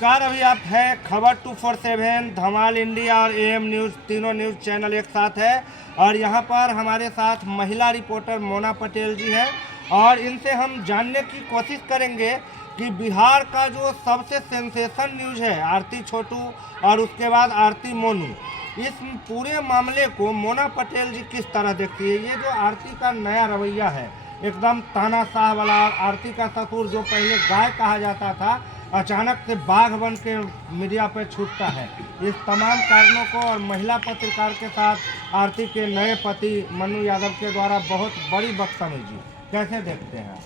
नमस्कार। अभी आप है खबर 247 धमाल इंडिया और एएम न्यूज़, तीनों न्यूज़ चैनल एक साथ है और यहाँ पर हमारे साथ महिला रिपोर्टर मोना पटेल जी है और इनसे हम जानने की कोशिश करेंगे कि बिहार का जो सबसे सेंसेशन न्यूज़ है आरती छोटू और उसके बाद आरती मोनू, इस पूरे मामले को मोना पटेल जी किस तरह देखती है। ये जो आरती का नया रवैया है एकदम तानाशाह वाला, आरती का ससुर जो पहले गाय कहा जाता था अचानक से बाघ बन के मीडिया पर छूटता है, इस तमाम कारणों को और महिला पत्रकार के साथ आरती के नए पति मनु यादव के द्वारा बहुत बड़ी बदतमीजी कैसे देखते हैं?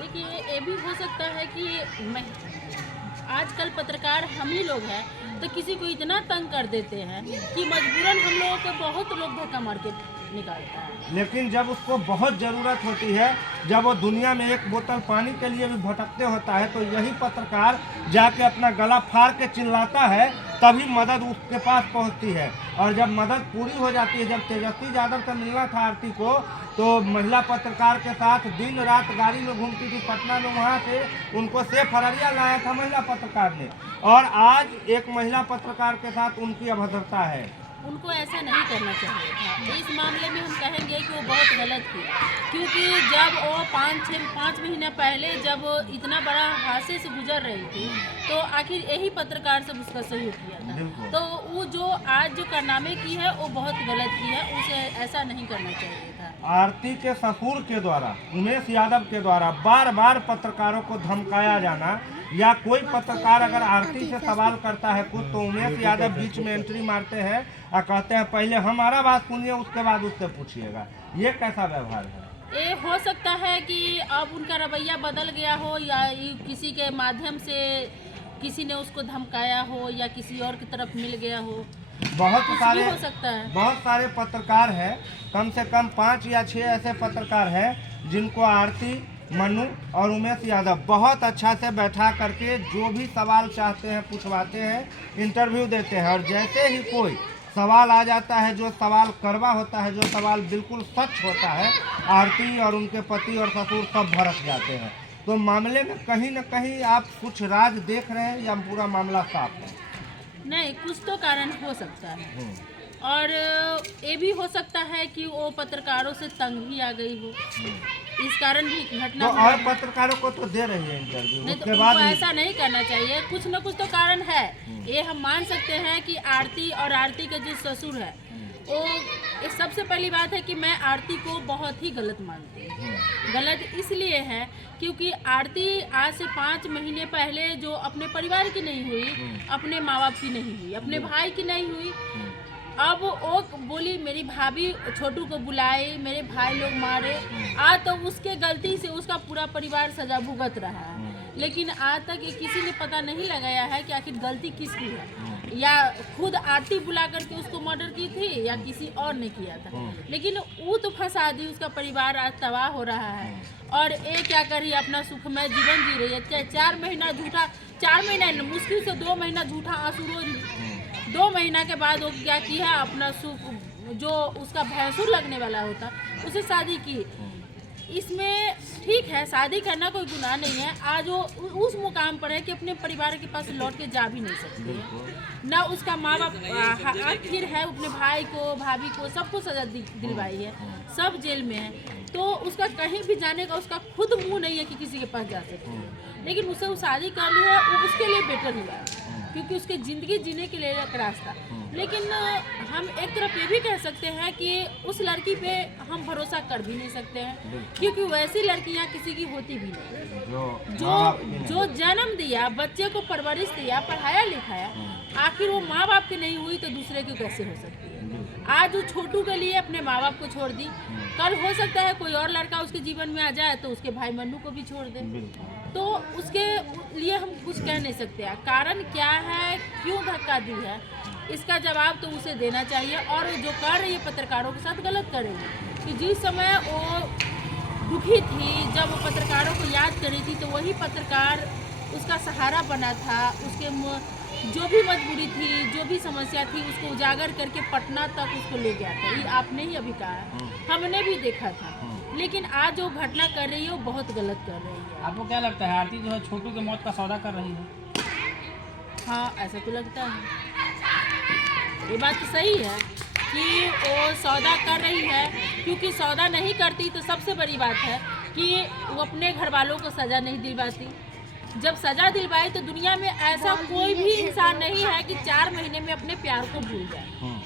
देखिए, ये भी हो सकता है कि आजकल पत्रकार हम ही लोग हैं तो किसी को इतना तंग कर देते हैं कि मजबूरन हम लोगों को बहुत लोग धक्का मार के निकालता है। लेकिन जब उसको बहुत ज़रूरत होती है, जब वो दुनिया में एक बोतल पानी के लिए भी भटकते होता है, तो यही पत्रकार जाके अपना गला फाड़ के चिल्लाता है, तभी मदद उसके पास पहुंचती है। और जब मदद पूरी हो जाती है, जब तेजस्वी यादव से मिलना था आरती को, तो महिला पत्रकार के साथ दिन रात गाड़ी में घूमती थी पटना में, वहाँ से उनको सेफ अररिया लाया था महिला पत्रकार ने, और आज एक महिला पत्रकार के साथ उनकी अभद्रता है। उनको ऐसा नहीं करना चाहिए था। इस मामले में हम कहेंगे कि वो बहुत गलत थी, क्योंकि जब वो 5 महीने पहले जब इतना बड़ा हादसे से गुजर रही थी तो आखिर यही पत्रकार से उसका सहयोग किया था। तो वो जो आज जो कारनामे की है वो बहुत गलत की है, उसे ऐसा नहीं करना चाहिए था। आरती के ससुर के द्वारा, उमेश यादव के द्वारा बार बार पत्रकारों को धमकाया जाना, या कोई पत्रकार अगर आरती से सवाल करता है कुछ, तो उमेश यादव बीच में एंट्री मारते हैं और कहते हैं पहले हमारा बात सुनिए उसके बाद उससे पूछिएगा। ये कैसा व्यवहार है? ये हो सकता है कि अब उनका रवैया बदल गया हो, या किसी के माध्यम से किसी ने उसको धमकाया हो, या किसी और की तरफ मिल गया हो। बहुत सारे हो सकता है। बहुत सारे पत्रकार हैं, कम से कम 5 या 6 ऐसे पत्रकार हैं जिनको आरती, मनु और उमेश यादव बहुत अच्छा से बैठा करके जो भी सवाल चाहते हैं पूछवाते हैं, इंटरव्यू देते हैं, और जैसे ही कोई सवाल आ जाता है, जो सवाल करवा होता है, जो सवाल बिल्कुल सच होता है, आरती और उनके पति और ससुर सब भड़क जाते हैं। तो मामले में कहीं न कहीं आप कुछ राज देख रहे हैं या पूरा मामला साफ है? नहीं, कुछ तो कारण हो सकता है, और ये भी हो सकता है कि वो पत्रकारों से तंग भी आ गई हो, इस कारण भी घटना तो और पत्रकारों को तो दे रही है इंटरव्यू, नहीं, उसके तो बाद ऐसा नहीं करना चाहिए। कुछ न कुछ तो कारण है। ये हम मान सकते हैं कि आरती और आरती के जो ससुर है वो, ये सबसे पहली बात है कि मैं आरती को बहुत ही गलत मानती हूँ। गलत इसलिए है क्योंकि आरती आज से 5 महीने पहले जो अपने परिवार की नहीं हुई, अपने माँ बाप की नहीं हुई, अपने भाई की नहीं हुई, अब वो बोली मेरी भाभी छोटू को बुलाए, मेरे भाई लोग मारे, आज तो उसके गलती से उसका पूरा परिवार सजा भुगत रहा है। लेकिन आज तक ये किसी ने पता नहीं लगाया है कि आखिर गलती किसकी है, या खुद आरती बुला करके उसको मर्डर की थी या किसी और ने किया था। लेकिन वो तो फंसा दी, उसका परिवार आज तबाह हो रहा है, और ये क्या कर रही है, अपना सुखमय जीवन जी रही है। 4 महीना झूठा, 4 महीना मुश्किल से 2 महीना झूठा आंसू रोज ली, 2 महीना के बाद वो क्या किया, अपना सुख जो उसका भैंसुर लगने वाला होता उसे शादी की। इसमें ठीक है, शादी करना कोई गुनाह नहीं है। आज वो उस मुकाम पर है कि अपने परिवार के पास लौट के जा भी नहीं सकती है, ना उसका माँ बाप आखिर है, अपने भाई को भाभी को सबको सजा दिलवाई है, सब जेल में है, तो उसका कहीं भी जाने का उसका खुद मुंह नहीं है कि किसी के पास जा सकती है। लेकिन उसे वो शादी कर ली है, वो उसके लिए बेटर हुआ है क्योंकि उसके ज़िंदगी जीने के लिए एक रास्ता। लेकिन हम एक तरफ ये भी कह सकते हैं कि उस लड़की पे हम भरोसा कर भी नहीं सकते हैं, क्योंकि वैसी लड़कियां किसी की होती भी नहीं। जो जन्म दिया, बच्चे को परवरिश दिया, पढ़ाया लिखाया, आखिर वो माँ बाप की नहीं हुई तो दूसरे की कैसे हो सकती है? आज वो छोटू के लिए अपने माँ बाप को छोड़ दी, कल हो सकता है कोई और लड़का उसके जीवन में आ जाए तो उसके भाई मन्नू को भी छोड़ दे, तो उसके लिए हम कुछ कह नहीं सकते हैं। कारण क्या है, क्यों धक्का दी है, इसका जवाब तो उसे देना चाहिए। और जो कर रही है पत्रकारों के साथ गलत कर रही है, कि जिस समय वो दुखी थी, जब वो पत्रकारों को याद कर रही थी, तो वही पत्रकार उसका सहारा बना था, उसके जो भी मजबूरी थी, जो भी समस्या थी, उसको उजागर करके पटना तक उसको ले गया था। ये आपने ही अभी कहा, हमने भी देखा था। लेकिन आज जो घटना कर रही है वो बहुत गलत कर रही है। आपको क्या लगता है आरती जो है छोटू के मौत का सौदा कर रही है? हाँ, ऐसा तो लगता है। ये बात तो सही है कि वो सौदा कर रही है, क्योंकि सौदा नहीं करती तो सबसे बड़ी बात है कि वो अपने घर वालों को सज़ा नहीं दिलवाती। जब सज़ा दिलवाई तो दुनिया में ऐसा कोई भी इंसान नहीं है कि 4 महीने में अपने प्यार को भूल जाए।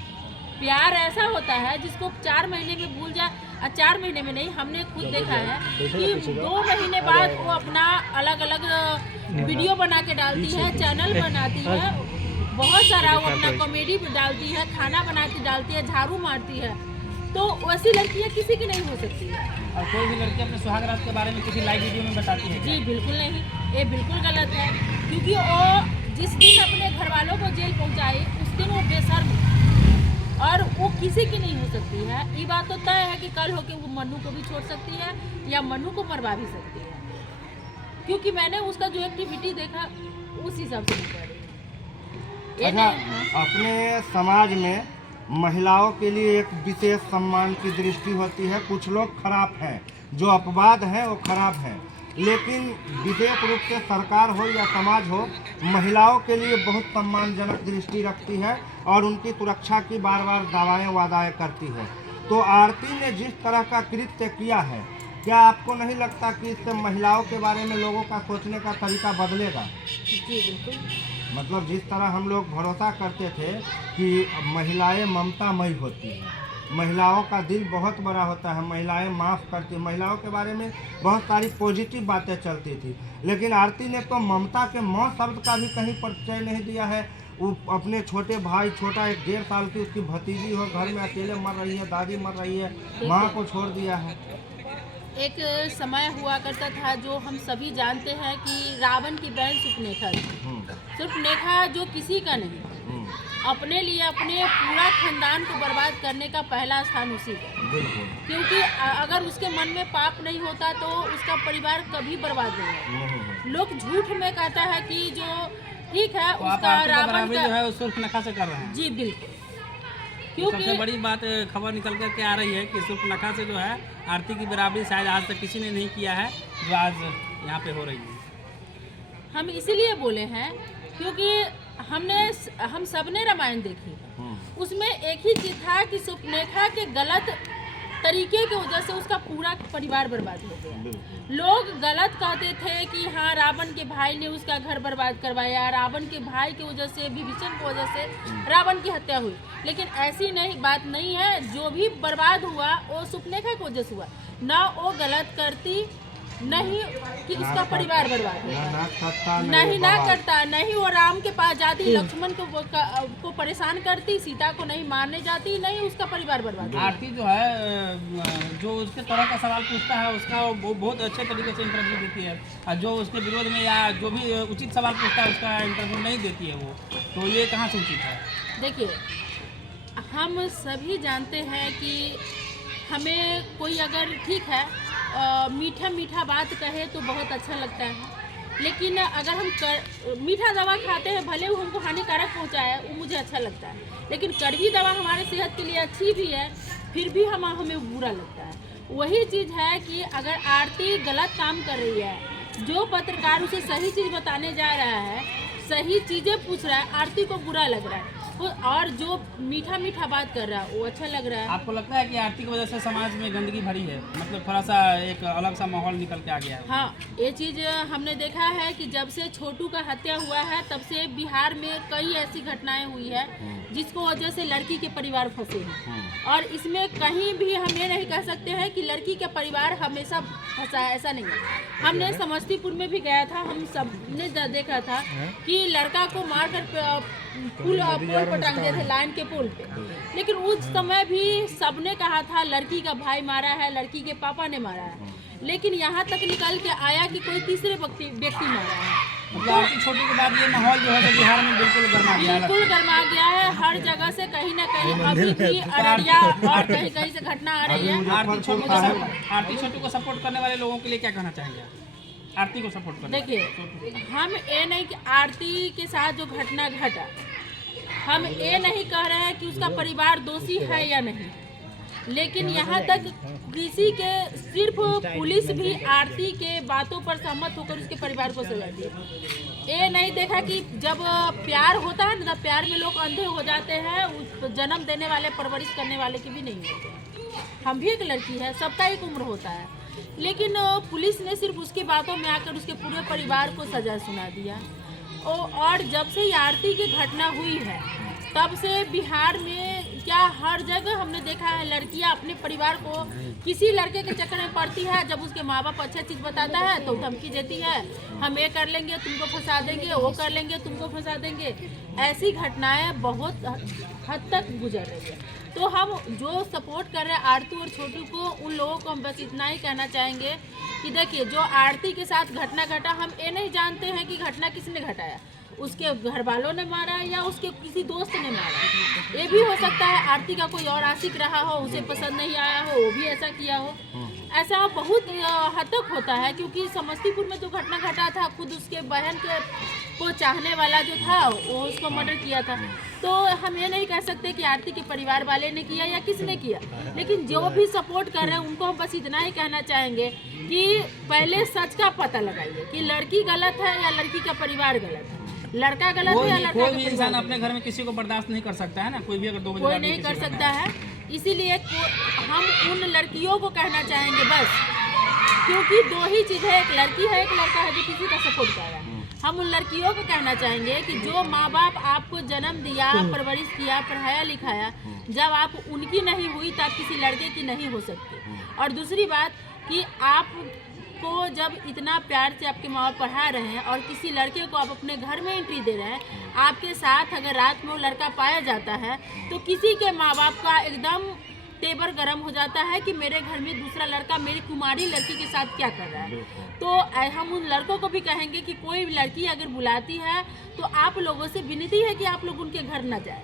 प्यार ऐसा होता है जिसको 4 महीने में भूल जाए, और 4 महीने में नहीं, हमने खुद देखा है कि 2 महीने बाद वो अपना अलग अलग वीडियो बना के डालती है, चैनल बनाती है, बहुत सारा वो अपना कॉमेडी डालती है, खाना बना के डालती है, झाड़ू मारती है। तो वैसी लड़कियाँ किसी की नहीं हो सकती है। और कोई भी लड़की अपने सुहाग रात के बारे में किसी लाइव वीडियो में बताती है? जी बिल्कुल नहीं, ये बिल्कुल गलत है, क्योंकि वो जिस दिन अपने घर वालों को जेल पहुंचाई उस दिन वो बेशर्म, और वो किसी की नहीं हो सकती है। ये बात तो तय है कि कल होके वो मन्नू को भी छोड़ सकती है या मन्नू को मरवा भी सकती है, क्योंकि मैंने उसका जो एक्टिविटी देखा उस हिसाब से कर रही है। ये अच्छा, नहीं, अपने समाज में महिलाओं के लिए एक विशेष सम्मान की दृष्टि होती है। कुछ लोग खराब हैं, जो अपवाद है वो खराब है, लेकिन विशेष रूप से सरकार हो या समाज हो, महिलाओं के लिए बहुत सम्मानजनक दृष्टि रखती है और उनकी सुरक्षा की बार बार दावाएं वादाएं करती है। तो आरती ने जिस तरह का कृत्य किया है, क्या आपको नहीं लगता कि इससे महिलाओं के बारे में लोगों का सोचने का तरीका बदलेगा? जी बिल्कुल। मतलब जिस तरह हम लोग भरोसा करते थे कि महिलाएं ममतामयी होती हैं, महिलाओं का दिल बहुत बड़ा होता है, महिलाएं माफ़ करती, महिलाओं के बारे में बहुत सारी पॉजिटिव बातें चलती थी, लेकिन आरती ने तो ममता के मौ शब्द का भी कहीं परिचय नहीं दिया है। वो अपने छोटे भाई, छोटा 1-1.5 साल की उसकी भतीजी हो, घर में अकेले मर रही है, दादी मर रही है, माँ को छोड़ दिया है। एक समय हुआ करता था जो हम सभी जानते हैं कि रावण की बहन सुपनेखा थी। सुपनेखा जो किसी का नहीं, अपने लिए अपने पूरा खानदान को बर्बाद करने का पहला स्थान उसी का, क्योंकि अगर उसके मन में पाप नहीं होता तो उसका परिवार कभी बर्बाद नहीं होता। लोग झूठ में कहता है कि जो ठीक है तो उसका रावण जो है वो सुर्पनखा से कर रहे हैं। जी बिल्कुल, सबसे क्योंकि बड़ी बात खबर निकल कर के आ रही है कि सुर्पनखा से जो है आरती की बराबरी शायद आज तक किसी ने नहीं किया है, जो आज यहाँ पे हो रही है। हम इसीलिए बोले हैं क्योंकि हम सब ने रामायण देखी है, उसमें एक ही चीज था कि सुपनेखा के गलत तरीके की वजह से उसका पूरा परिवार बर्बाद हो गया। लोग गलत कहते थे कि हाँ रावण के भाई ने उसका घर बर्बाद करवाया, रावण के भाई की वजह से, विभीषण की वजह से रावण की हत्या हुई, लेकिन ऐसी नहीं बात नहीं है। जो भी बर्बाद हुआ वो सुपनेखा की वजह से हुआ, ना वो गलत करती, नहीं कि उसका परिवार बर्बाद होता, नहीं ना करता, नहीं वो राम के पास जाती, लक्ष्मण को परेशान करती, सीता को नहीं मारने जाती, नहीं उसका परिवार बर्बाद होता। आरती जो है जो उसके तरह का सवाल पूछता है उसका वो बहुत अच्छे तरीके से इंटरव्यू देती है, और जो उसके विरोध में या जो भी उचित सवाल पूछता है उसका इंटरव्यू नहीं देती है वो, तो ये कहाँ से उचित है? देखिए, हम सभी जानते हैं कि हमें कोई अगर ठीक है मीठा मीठा बात कहे तो बहुत अच्छा लगता है, लेकिन अगर हम मीठा दवा खाते हैं भले वो हमको हानिकारक पहुंचाए वो मुझे अच्छा लगता है, लेकिन कड़वी दवा हमारे सेहत के लिए अच्छी भी है फिर भी हमें बुरा लगता है। वही चीज़ है कि अगर आरती गलत काम कर रही है, जो पत्रकार उसे सही चीज़ बताने जा रहा है, सही चीज़ें पूछ रहा है, आरती को बुरा लग रहा है, और जो मीठा मीठा बात कर रहा है वो अच्छा लग रहा है। आपको लगता है कि आरती की वजह से समाज में गंदगी भरी है, मतलब थोड़ा सा एक अलग सा माहौल निकल के आ गया है? हाँ, ये चीज़ हमने देखा है कि जब से छोटू का हत्या हुआ है तब से बिहार में कई ऐसी घटनाएं हुई है जिसको वजह से लड़की के परिवार फंसे हैं, और इसमें कहीं भी हम ये नहीं कह सकते हैं कि लड़की का परिवार हमेशा फंसा है, ऐसा नहीं है। हमने समस्तीपुर में भी गया था, हम सब ने देखा था कि लड़का को मारकर पुल पर टांग दिए थे, लाइन के पुल पे, लेकिन उस समय भी सबने कहा था लड़की का भाई मारा है, लड़की के पापा ने मारा है, लेकिन यहाँ तक निकल के आया कि कोई तीसरे व्यक्ति मारा है। मतलब आरती छोटी के बाद ये माहौल जो है बिहार में बिल्कुल गर्मा गया है। बिल्कुल गर्मा गया है, हर जगह से कहीं ना कहीं अभी भी अररिया और कहीं कहीं से घटना आ रही है। आरती छोटू को सपोर्ट करने वाले लोगों के लिए क्या कहना चाहेंगे? आरती को सपोर्ट करने देखिए, हम ये नहीं कि आरती के साथ जो घटना घटा, हम ये नहीं कह रहे हैं कि उसका परिवार दोषी है या नहीं, लेकिन यहाँ तक किसी के सिर्फ पुलिस भी आरती के बातों पर सहमत होकर उसके परिवार को सजा दी। ये नहीं देखा कि जब प्यार होता है ना, प्यार में लोग अंधे हो जाते हैं, उस जन्म देने वाले परवरिश करने वाले की भी नहीं होते हैं। हम भी एक लड़की है, सबका एक उम्र होता है, लेकिन पुलिस ने सिर्फ उसकी बातों में आकर उसके पूरे परिवार को सजा सुना दिया। और जब से ये आरती की घटना हुई है तब से बिहार में क्या हर जगह हमने देखा है लड़कियां अपने परिवार को किसी लड़के के चक्कर में पड़ती है। जब उसके माँ बाप अच्छा चीज़ बताता है तो धमकी देती है, हम ये कर लेंगे तुमको फंसा देंगे, वो कर लेंगे तुमको फंसा देंगे। ऐसी घटनाएं बहुत हद तक गुजर रही है। तो हम जो सपोर्ट कर रहे हैं आरती और छोटू को, उन लोगों को हम बस इतना ही कहना चाहेंगे कि देखिए, जो आरती के साथ घटना घटा, हम ये नहीं जानते हैं कि घटना किसने घटाया, उसके घर वालों ने मारा या उसके किसी दोस्त ने मारा। ये भी हो सकता है आरती का कोई और आशिक रहा हो, उसे पसंद नहीं आया हो, वो भी ऐसा किया हो। ऐसा बहुत हद तक होता है, क्योंकि समस्तीपुर में जो घटना घटा था, खुद उसके बहन को चाहने वाला जो था वो उसको मर्डर किया था। तो हम ये नहीं कह सकते कि आरती के परिवार वाले ने किया या किसने किया, लेकिन जो भी सपोर्ट कर रहे हैं उनको हम बस इतना ही कहना चाहेंगे कि पहले सच का पता लगाइए कि लड़की गलत है या लड़की का परिवार गलत है, लड़का गलत है या लड़का कोई भी इंसान अपने घर में किसी को बर्दाश्त नहीं कर सकता है ना, कोई भी अगर 2 बजे कोई नहीं कर सकता है। इसीलिए हम उन लड़कियों को कहना चाहेंगे बस, क्योंकि 2 ही चीज़ है, एक लड़की है, एक लड़का है जो किसी का सपोर्ट कर रहा है। हम उन लड़कियों को कहना चाहेंगे कि जो माँ बाप आपको जन्म दिया, परवरिश किया, पढ़ाया लिखाया, जब आप उनकी नहीं हुई तब किसी लड़के की नहीं हो सकती। और दूसरी बात कि आपको जब इतना प्यार से आपके माँ बाप पढ़ा रहे हैं और किसी लड़के को आप अपने घर में एंट्री दे रहे हैं, आपके साथ अगर रात में वो लड़का पाया जाता है तो किसी के माँ बाप का एकदम तेवर गरम हो जाता है कि मेरे घर में दूसरा लड़का मेरी कुमारी लड़की के साथ क्या कर रहा है। तो हम उन लड़कों को भी कहेंगे कि कोई लड़की अगर बुलाती है तो आप लोगों से विनती है कि आप लोग उनके घर न जाए,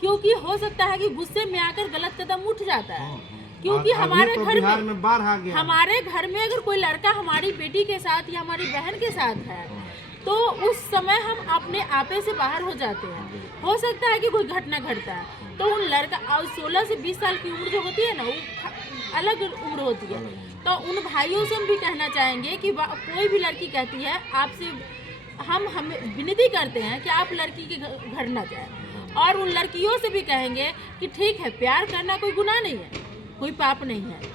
क्योंकि हो सकता है कि गुस्से में आकर गलत कदम उठ जाता है। क्योंकि हमारे घर में बाहर आ गया, हमारे घर में अगर कोई लड़का हमारी बेटी के साथ या हमारी बहन के साथ है तो उस समय हम अपने आपे से बाहर हो जाते हैं। हो सकता है कि कोई घटना घटता है तो उन लड़का 16 से 20 साल की उम्र जो होती है ना, वो अलग उम्र होती है। तो उन भाइयों से हम भी कहना चाहेंगे कि कोई भी लड़की कहती है आपसे, हम विनती करते हैं कि आप लड़की के घर न जाए। और उन लड़कियों से भी कहेंगे कि ठीक है, प्यार करना कोई गुनाह नहीं है, कोई पाप नहीं है,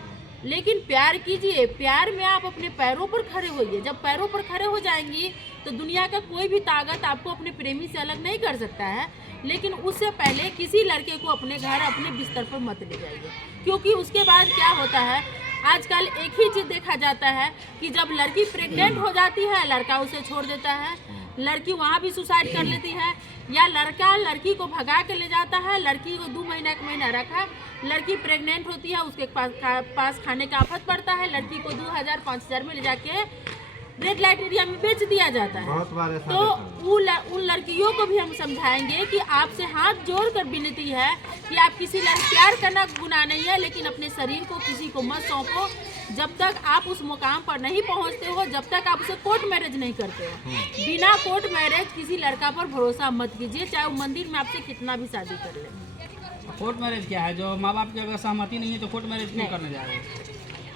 लेकिन प्यार कीजिए, प्यार में आप अपने पैरों पर खड़े होइए। जब पैरों पर खड़े हो जाएंगी तो दुनिया का कोई भी ताकत आपको अपने प्रेमी से अलग नहीं कर सकता है। लेकिन उससे पहले किसी लड़के को अपने घर, अपने बिस्तर पर मत ले जाइए, क्योंकि उसके बाद क्या होता है, आजकल एक ही चीज़ देखा जाता है कि जब लड़की प्रेग्नेंट हो जाती है, लड़का उसे छोड़ देता है, लड़की वहाँ भी सुसाइड कर लेती है, या लड़का लड़की को भगा के ले जाता है, लड़की को 2 महीना 1 महीना रखा, लड़की प्रेग्नेंट होती है, उसके पास खाने का आफत पड़ता है, लड़की को 2000-5000 में ले जाके रेड लाइट एरिया में बेच दिया जाता है। बहुत बार ऐसा तो उन लड़कियों को भी हम समझाएंगे कि आपसे हाथ जोड़ कर विनती है कि आप किसी प्यार करना गुनाह नहीं है, लेकिन अपने शरीर को किसी को मत सौंपो। जब तक आप उस मुकाम पर नहीं पहुंचते हो, जब तक आप उसे कोर्ट मैरिज नहीं करते हो, बिना कोर्ट मैरिज किसी लड़का पर भरोसा मत कीजिए, चाहे वो मंदिर में आपसे कितना भी शादी कर ले। कोर्ट मैरिज क्या है? जो माँ बाप की अगर सहमति नहीं है तो कोर्ट मैरिज क्यों करने जा रहे हैं?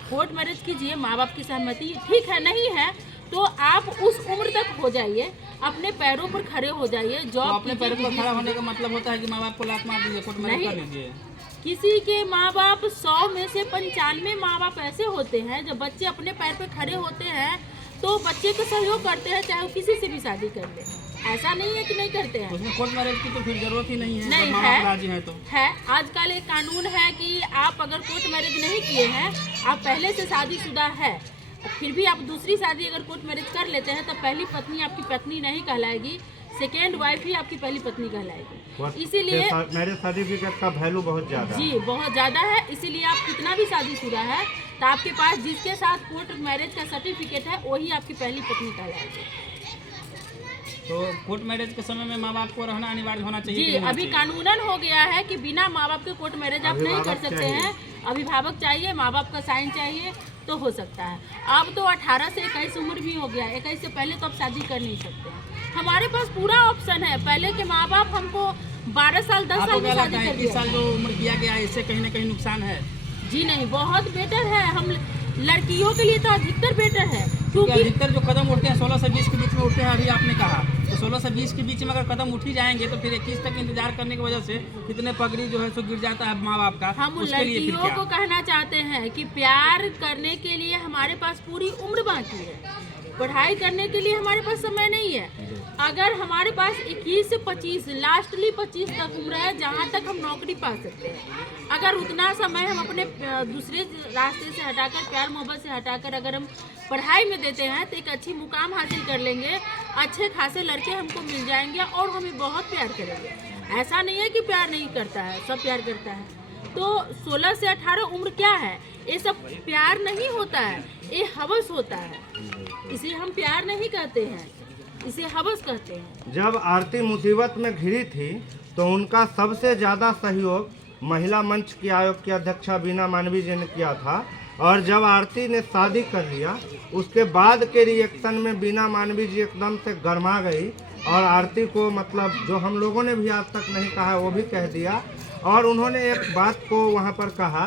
कोर्ट मैरिज कीजिए, माँ बाप की सहमति ठीक है, नहीं है तो आप उस उम्र तक हो जाइए, अपने पैरों पर खड़े हो जाइए। तो अपने पैरों पर खड़ा होने का मतलब होता है कि माँ बाप को लात मार दीजिए, कोर्ट मैरिज कर लीजिए। किसी के माँ बाप 100 में से 95 माँ बाप ऐसे होते हैं जब बच्चे अपने पैर पे खड़े होते हैं तो बच्चे को सहयोग करते हैं, चाहे वो किसी से भी शादी कर ले। ऐसा नहीं है कि नहीं करते हैं। उसमें कोर्ट मैरिज की तो फिर जरूरत ही नहीं है, नहीं माँ बाप राजी हैं तो है। आजकल एक कानून है कि आप अगर कोर्ट मैरिज नहीं किए हैं, आप पहले से शादीशुदा है, फिर भी आप दूसरी शादी अगर कोर्ट मैरिज कर लेते हैं तो पहली पत्नी आपकी पत्नी नहीं कहलाएगी, सेकेंड वाइफ ही आपकी पहली पत्नी कहलाएगी। इसीलिए मैरिज सर्टिफिकेट का वैल्यू बहुत ज़्यादा जी बहुत ज़्यादा है। इसीलिए आप कितना भी शादीशुदा है तो आपके पास जिसके साथ कोर्ट मैरिज का सर्टिफिकेट है वही आपकी पहली पत्नी कहलाएगी। तो कोर्ट मैरिज के समय में माँ बाप को रहना अनिवार्य होना चाहिए जी, अभी कानूनन हो गया है कि बिना माँ बाप के कोर्ट मैरिज आप नहीं कर सकते हैं। अभिभावक चाहिए, माँ बाप का साइन चाहिए तो हो सकता है। अब तो 18 से 21 उम्र भी हो गया, 21 से पहले तो आप शादी कर नहीं सकते हैं। हमारे पास पूरा ऑप्शन है। पहले के माँ बाप हमको 12 साल 10 साल में शादी कर दिया। 21 साल जो उम्र किया गया, इससे कहीं ना कहीं नुकसान है। जी नहीं, बहुत बेटर है। हम लड़कियों के लिए तो अधिकतर बेटर है, क्योंकि क्योंकि अधिकतर जो कदम उठते हैं 16 से 20 के बीच में उठते हैं, अभी आपने कहा तो 16 से 20 के बीच में अगर कदम उठ ही जाएंगे तो फिर 21 तक इंतजार करने की वजह से कितने पगड़ी जो है सो गिर जाता है माँ बाप का। हम उसके लिए फिर लड़कियों क्या? को कहना चाहते हैं कि प्यार करने के लिए हमारे पास पूरी उम्र बाकी है, पढ़ाई करने के लिए हमारे पास समय नहीं है। अगर हमारे पास 21 से 25 लास्टली 25 तक उम्र है जहाँ तक हम नौकरी पा सकते हैं, अगर उतना समय हम अपने दूसरे रास्ते से हटाकर, प्यार मोहब्बत से हटाकर अगर हम पढ़ाई में देते हैं तो एक अच्छी मुकाम हासिल कर लेंगे, अच्छे खासे लड़के हमको मिल जाएंगे और हमें बहुत प्यार करेंगे। ऐसा नहीं है कि प्यार नहीं करता है, सब प्यार करता है। तो 16 से 18 उम्र क्या है, ये सब प्यार नहीं होता है, ये हवस होता है। इसे हम प्यार नहीं कहते हैं, इसे हवस कहते हैं। जब आरती मुसीबत में घिरी थी तो उनका सबसे ज़्यादा सहयोग महिला मंच की आयोग की अध्यक्षा बीना मानवी जी ने किया था, और जब आरती ने शादी कर लिया उसके बाद के रिएक्शन में बीना मानवी जी एकदम से गर्मा गई और आरती को, मतलब जो हम लोगों ने भी आज तक नहीं कहा वो भी कह दिया। और उन्होंने एक बात को वहाँ पर कहा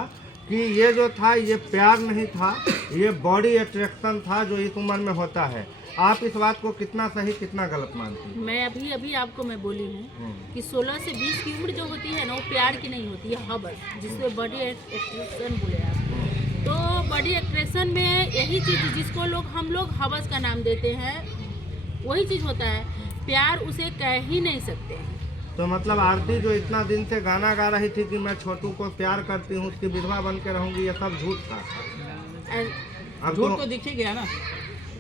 कि ये जो था ये प्यार नहीं था, ये बॉडी अट्रैक्शन था जो इस उम्र में होता है। आप इस बात को कितना सही कितना गलत मानती हैं? मैं अभी आपको मैं बोली हूँ कि 16 से 20 की उम्र जो होती है ना, वो प्यार की नहीं होती है, हवस, जिसको बॉडी अट्रैक्शन बोले आप। तो बॉडी अट्रैक्शन में यही चीज़ जिसको हम लोग हवस का नाम देते हैं, वही चीज़ होता है। प्यार उसे कह ही नहीं सकते। तो मतलब आरती जो इतना दिन से गाना गा रही थी कि मैं छोटू को प्यार करती हूँ, उसकी विधवा बन के रहूँगी, ये सब झूठ था। अब झूठ तो दिख ही गया ना।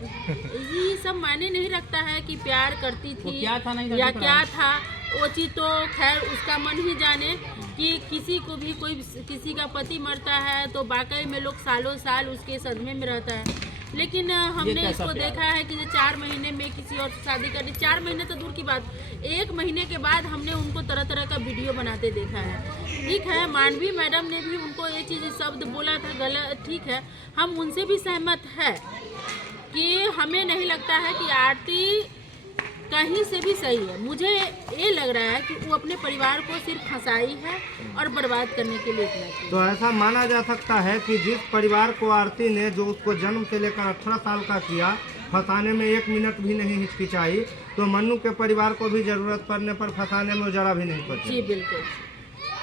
ये सब मायने नहीं रखता है कि प्यार करती थी क्या था नहीं या क्या था, वो चीज़ तो खैर उसका मन ही जाने। कि किसी को भी कोई किसी का पति मरता है तो वाकई में लोग सालों साल उसके सदमे में रहता है, लेकिन हमने इसको देखा है कि 4 महीने में किसी और से शादी कर ली। 4 महीने तो दूर की बात, 1 महीने के बाद हमने उनको तरह तरह का वीडियो बनाते देखा है। ठीक है, मानवी मैडम ने भी उनको ये चीज़ शब्द बोला था गलत, ठीक है, हम उनसे भी सहमत है कि हमें नहीं लगता है कि आरती कहीं से भी सही है। मुझे ये लग रहा है कि वो अपने परिवार को सिर्फ फंसाई है और बर्बाद करने के लिए इतना किया। तो ऐसा माना जा सकता है कि जिस परिवार को आरती ने, जो उसको जन्म से लेकर 18 साल का किया, फंसाने में 1 मिनट भी नहीं हिचकिचाई, तो मन्नू के परिवार को भी ज़रूरत पड़ने पर फंसाने में जरा भी नहीं पड़ी। जी बिल्कुल।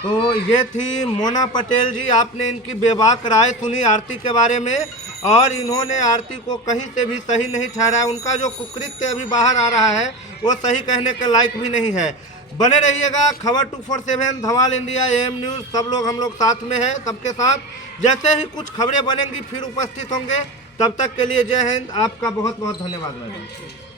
तो ये थी मोना पटेल जी, आपने इनकी बेबाक राय सुनी आरती के बारे में, और इन्होंने आरती को कहीं से भी सही नहीं ठहराया। उनका जो कुकृत्य अभी बाहर आ रहा है वो सही कहने के लायक भी नहीं है। बने रहिएगा खबर 247 धमाल इंडिया AM न्यूज़, सब लोग हम लोग साथ में हैं, सबके साथ। जैसे ही कुछ खबरें बनेंगी फिर उपस्थित होंगे, तब तक के लिए जय हिंद। आपका बहुत बहुत धन्यवाद मैडम।